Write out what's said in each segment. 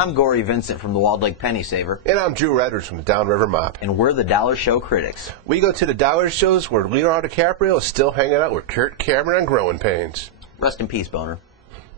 I'm Gory Vincent from the Walled Lake Penny Saver. And I'm Drew Edwards from the Downriver Mop. And we're the Dollar Show critics. We go to the dollar shows where Leonardo DiCaprio is still hanging out with Kirk Cameron on Growing Pains. Rest in peace, Boner.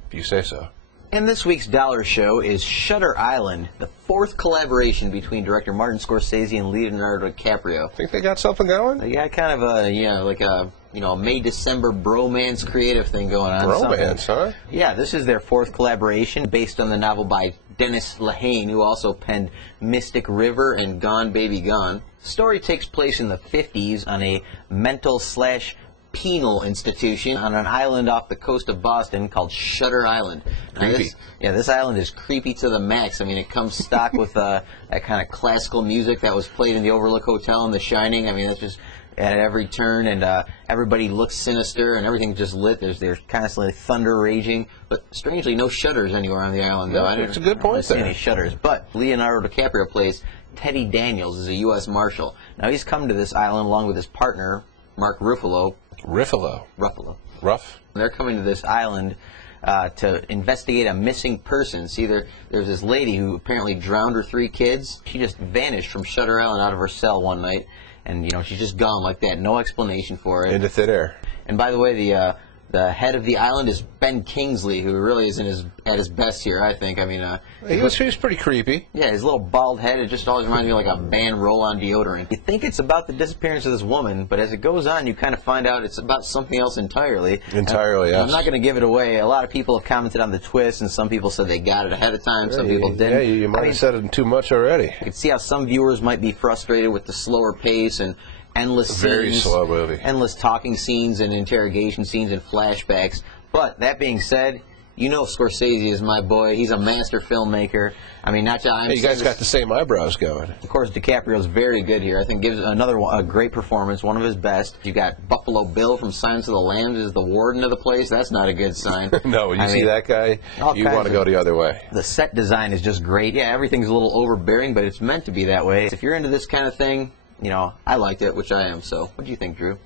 If you say so. And this week's Dollar Show is Shutter Island, the fourth collaboration between director Martin Scorsese and Leonardo DiCaprio. Think they got something going? Yeah, kind of a May-December bromance creative thing going on. Bromance, huh? Yeah, this is their fourth collaboration based on the novel by Dennis Lehane, who also penned Mystic River and Gone Baby Gone. The story takes place in the 50s on a mental/penal institution on an island off the coast of Boston called Shutter Island. Creepy. This island is creepy to the max. I mean, it comes stock with that kind of classical music that was played in the Overlook Hotel in The Shining. I mean, it's just at every turn, and everybody looks sinister, and everything's just lit. There's constantly thunder raging, but strangely, no shutters anywhere on the island. No, that's a good point there. there. Any shutters, but Leonardo DiCaprio plays Teddy Daniels as a U.S. Marshal. Now, he's come to this island along with his partner, Mark Ruffalo. Rough? They're coming to this island to investigate a missing person. See, there's this lady who apparently drowned her 3 kids. She just vanished from Shutter Island out of her cell one night, and she's just gone like that. No explanation for it. Into thin air. And by the way, the head of the island is Ben Kingsley, who really isn't at his best here, I think. I mean, he was pretty creepy. Yeah, his little bald head, it just always reminds me of like a band roll-on deodorant. You think it's about the disappearance of this woman, but as it goes on, you kind of find out it's about something else entirely. Entirely, yes. I'm not going to give it away. A lot of people have commented on the twist, and some people said they got it ahead of time, some people didn't. Yeah, you might have said it too much already. You can see how some viewers might be frustrated with the slower pace and endless scenes. Very slow movie. Endless talking scenes and interrogation scenes and flashbacks. But that being said, Scorsese is my boy. He's a master filmmaker. I mean, not to... Hey, you guys got the same eyebrows going. Of course, DiCaprio's very good here. I think gives another a great performance, one of his best. You got Buffalo Bill from Silence of the Lambs as the warden of the place. That's not a good sign. No, when you see that guy, you want to go the other way. The set design is just great. Yeah, everything's a little overbearing, but it's meant to be that way. If you're into this kind of thing, I liked it, which I am. So, what do you think, Drew?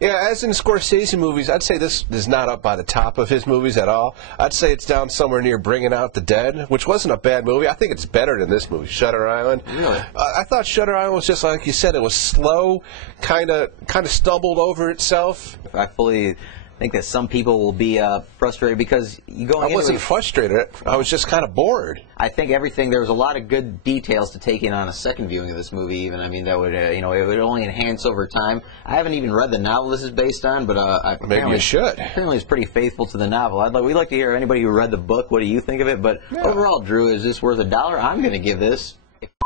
Yeah, as in Scorsese movies, I'd say this is not up by the top of his movies at all. I'd say it's down somewhere near Bringing Out the Dead, which wasn't a bad movie. I think it's better than this movie, Shutter Island. Really? I thought Shutter Island was just like you said. It was slow, kind of stumbled over itself. I fully think that some people will be frustrated because I wasn't frustrated. I was just kind of bored. I think there was a lot of good details to take in on a second viewing of this movie even. I mean, that would, it would only enhance over time. I haven't even read the novel this is based on, but maybe you should. Apparently it's pretty faithful to the novel. We'd like to hear anybody who read the book, what do you think of it? But overall, Drew, is this worth $1? I'm going to give this,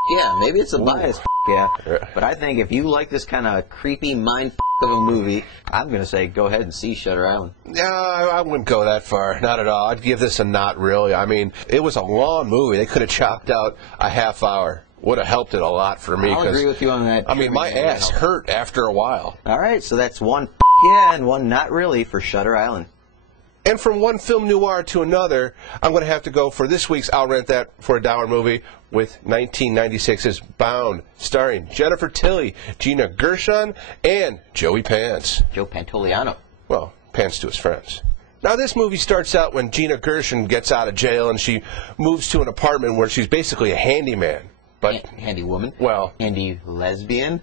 yeah, maybe it's a bias, yeah. But I think if you like this kind of creepy mind of a movie, I'm going to say go ahead and see Shutter Island. Yeah, I wouldn't go that far. Not at all. I'd give this a not really. I mean, it was a long movie. They could have chopped out a half hour. Would have helped it a lot for me. I'll agree with you on that. I mean, my ass hurt after a while. All right, so that's one yeah and one not really for Shutter Island. And from one film noir to another, I'm going to have to go for this week's I'll Rent That for $1 movie with 1996's Bound, starring Jennifer Tilly, Gina Gershon, and Joey Pants. Joe Pantoliano. Well, Pants to his friends. Now, this movie starts out when Gina Gershon gets out of jail and she moves to an apartment where she's basically a handyman. But handy woman? Well... Handy lesbian?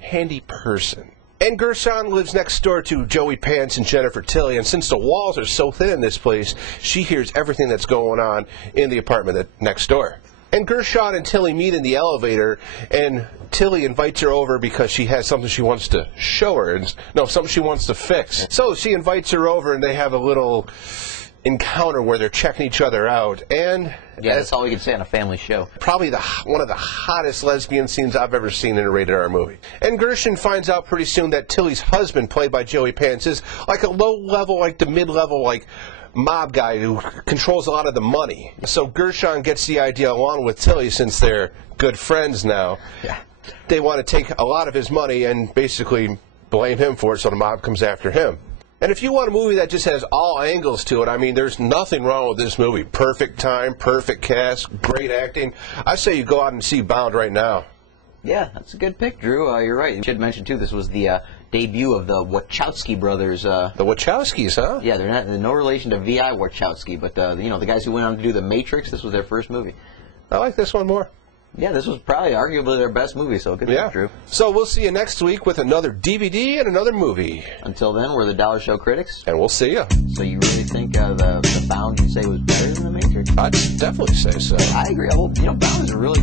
Handy person. And Gershon lives next door to Joey Pants and Jennifer Tilly, and since the walls are so thin in this place, she hears everything that's going on in the apartment next door. And Gershon and Tilly meet in the elevator, and Tilly invites her over because she has something she wants to show her. No, something she wants to fix. So she invites her over, and they have a little encounter where they're checking each other out. And yeah, that's all we can say on a family show. Probably one of the hottest lesbian scenes I've ever seen in a rated R movie. And Gershon finds out pretty soon that Tilly's husband, played by Joey Pants, is like a low-level, like the mid-level, like mob guy who controls a lot of the money. So Gershon gets the idea, along with Tilly, since they're good friends now. Yeah. They want to take a lot of his money and basically blame him for it, so the mob comes after him. And if you want a movie that just has all angles to it, I mean, there's nothing wrong with this movie. Perfect time, perfect cast, great acting. I say you go out and see Bound right now. Yeah, that's a good pick, Drew. You're right. You should mention, too, this was the debut of the Wachowski brothers. The Wachowskis, huh? Yeah, they're no relation to V.I. Wachowski, but, the guys who went on to do The Matrix, this was their first movie. I like this one more. Yeah, this was probably arguably their best movie, so good job, Drew. So we'll see you next week with another DVD and another movie. Until then, we're the Dollar Show Critics. And we'll see you. So you really think the Bound, you say, was better than The Matrix? I'd definitely say so. I agree. Well, Bound is a really good